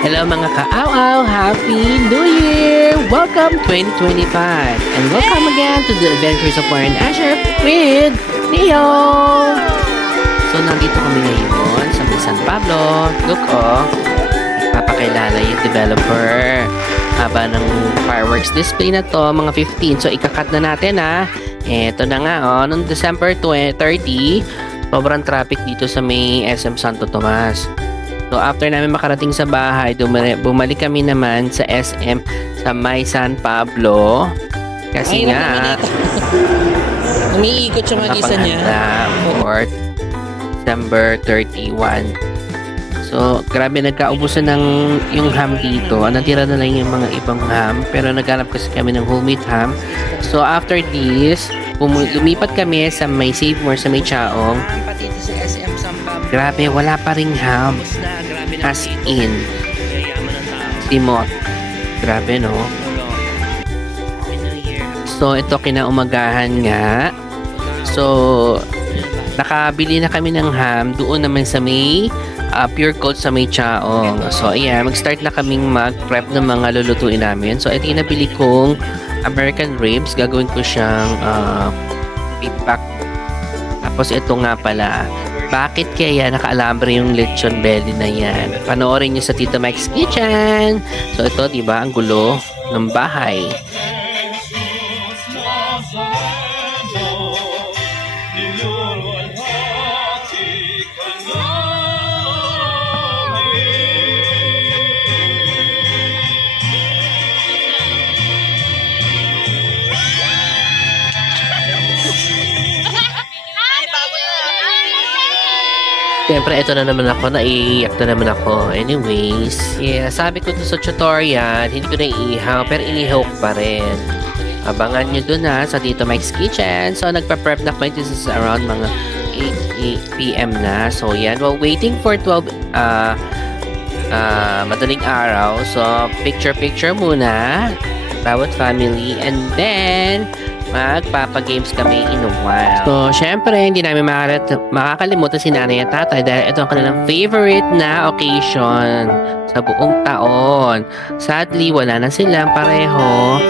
Hello mga ka-aw-aw! Happy New Year! Welcome 2025! And welcome again to the Adventures of Warren Asher with Neo! So, nandito kami ngayon sa may San Pablo. Look, oh! Papakilala yung developer. Haba ng fireworks display na to, mga 15. So, ikakat na natin, ha? Eto na nga, oh. Noong December 30, sobrang traffic dito sa may SM Santo Tomas. So, after namin makarating sa bahay, bumalik kami naman sa SM sa may San Pablo. Kasi nga, umiikot yung mag-isa niya. For December 31. So, grabe, nagkaubusan ng yung ham dito. Natira na lang yung mga ibang ham. Pero naghanap kasi kami ng homemade ham. So, after this, lumipat kami sa may Save More, sa may Chaong. Pati sa SM Sambab. Grabe, wala pa ring ham. As in, Timot. Grabe, no? So, ito kinaumagahan nga. So, nakabili na kami ng ham doon naman sa may Pure Cold sa may Chaong. So, ayan, mag-start na kaming mag-prep ng mga lulutuin namin. So, ito yung nabili kong American ribs. Gagawin ko siyang beef pack. Tapos, ito nga pala. Bakit kaya naka-alambre yung lechon belly na yan? Panoorin nyo sa Tito Mike's Kitchen. So, ito, diba, ang gulo ng bahay. Siyempre, ito na naman ako, naiiyak na naman ako. Anyways, yeah, sabi ko dun sa tutorial, hindi ko na iihaw, pero inihaw ko pa rin. Abangan nyo dun sa Tito Mike's Kitchen. So, nagpa-prep na ko. This is around mga 8 p.m. na. So, yan. While waiting for 12 madaling araw. So, picture-picture muna. Bawat family. And then, magpapagames kami in a while. So, syempre, hindi namin makakalimutan si nanay at tatay dahil ito ang kanilang favorite na occasion sa buong taon. Sadly, wala na silang pareho.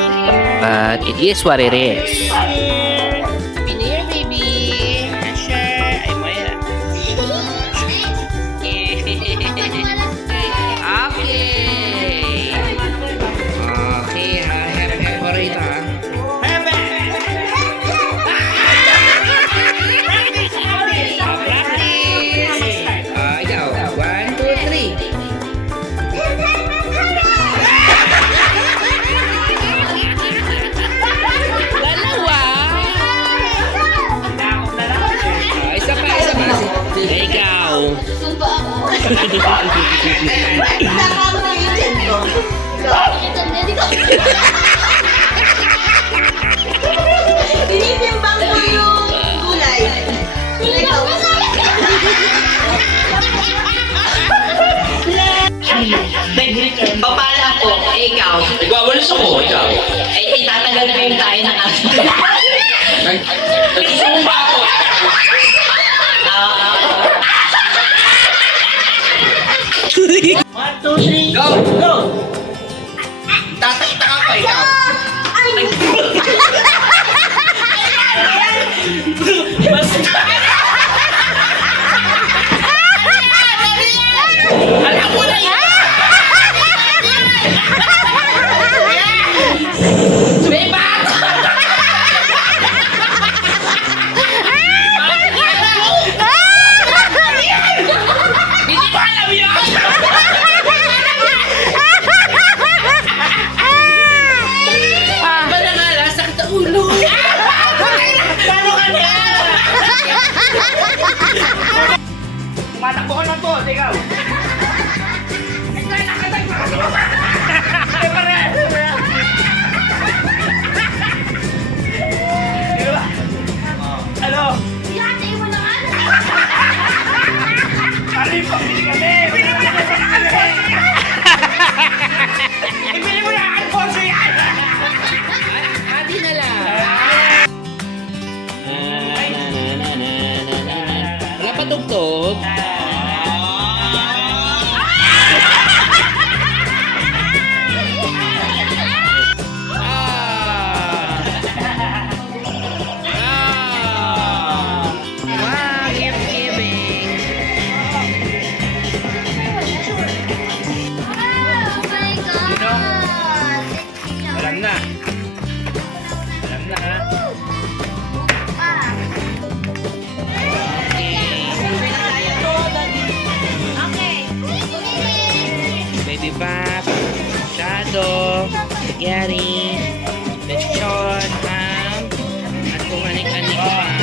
But it is what it is. Happy New Year, baby! Asher! Ay, Moira. Okay! Okay, happy birthday, ha? Tinitimbang mo yung gulay. Papala po, ikaw. Nagwawalis ako, ikaw. Ay, itatanggal ko yung tayo ng aso. Nagsusumba ako. One, two, three, Go! Go! Tatakta ka pa, ikaw. alam mo na yun! Sumibat! Hindi ko alam yun! Ba na nga, sakit ang ulo! Paano ka na? Bibimbap, shadow, spaghetti, lechon, ham, at kung anik-anik pa.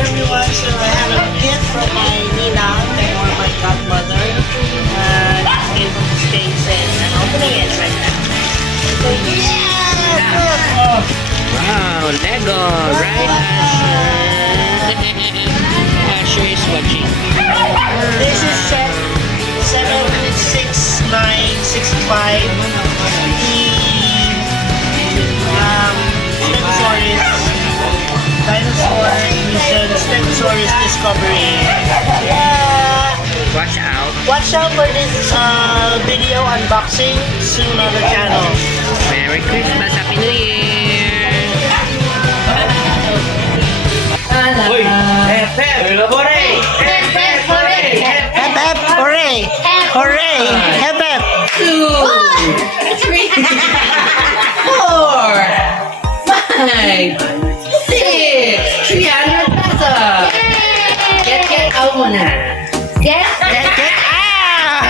Everyone, so I have a gift from my ninang or my godmother. And it's able to stay safe. I'm opening it right now. So, yeah! Look! Wow, Lego, right, Asher? Asher is watching. This is set 76965. Dinosaur mission Stegosaurus Discovery. Yeah! Watch out. Watch out for this video unboxing soon on the channel. Merry Christmas, Happy New Year! Uy! Hep, hep! Hooray! Hep, hep! Hooray! Hep, Hep hep! Hooray! Hooray! Hep hep! 2, 3, 4, 5, 6, 300 pesos! Get out muna! Get ah!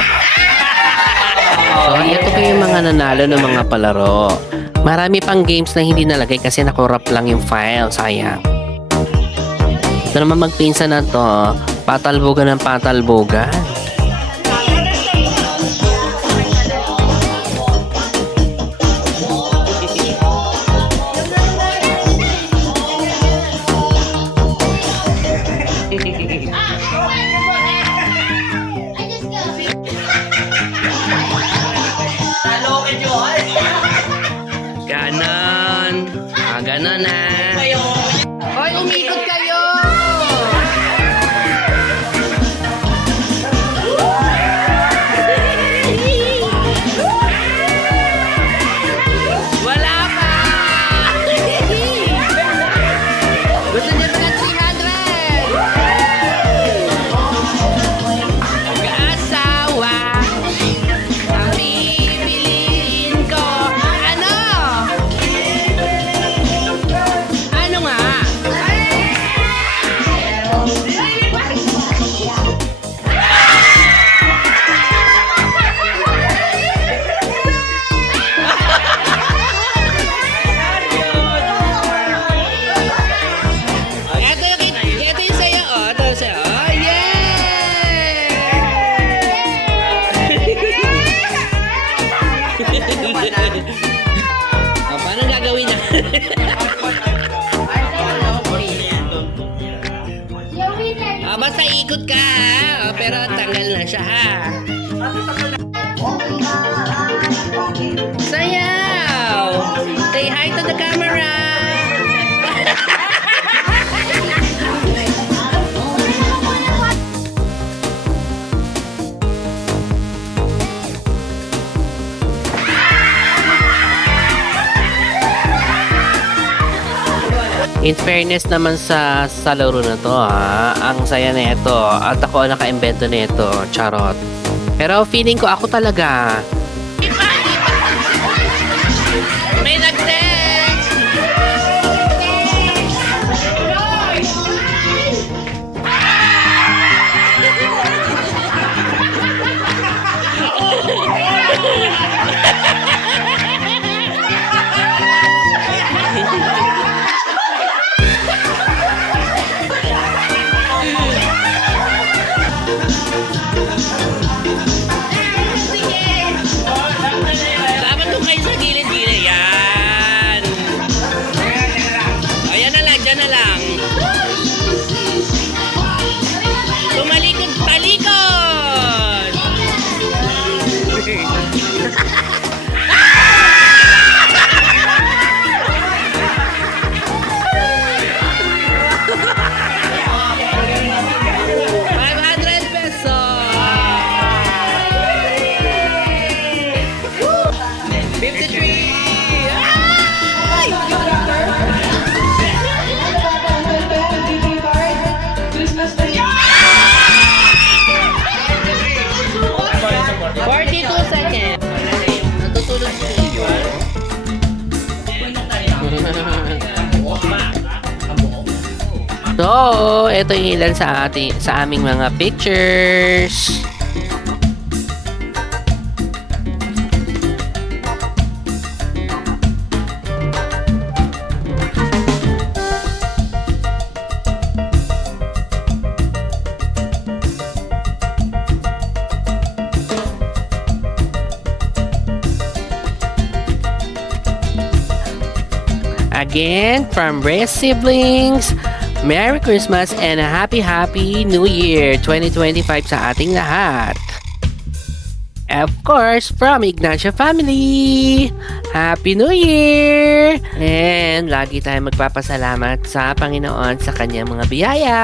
So, ito po yung mga nanalo ng mga palaro. Marami pang games na hindi nalagay kasi nakurap lang yung file. Sayang. Ito naman magpinsan na to. Patalbogan ng patalbogan. Ganon! Ganon na! Hoy, umikot kayo! Wala pa! Gusto niyo ba ng 300? Mag-asawa! Ang bibiliin ko! Ano? Ano nga? Ito yung sa'yo, oh. Ito yung sa'yo. Oh, yeah! Paano gagawin na? Basta ikot ka, ha? Pero tanggal na siya, ha? Sayaw! Say hi to the camera! In fairness naman sa laro na to ha, ang saya na ito at ako ang naka-invento na ito, charot. Pero feeling ko ako talaga. May nag-text! Dapat doon kayo sa gilid-gilid. Yan. Ayan na lang, dyan na lang. Tumalikod, talikod! ₱500. 53. Ay! 42 seconds. Natutulog si Leo. So, ito yung ilan sa aming mga pictures. Again, from Reyes Siblings, Merry Christmas and a Happy New Year 2025 sa ating lahat. Of course, from Ignacio family, Happy New Year! And lagi tayong magpapasalamat sa Panginoon sa kanyang mga biyaya.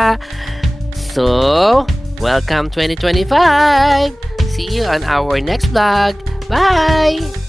So, welcome 2025! See you on our next vlog. Bye!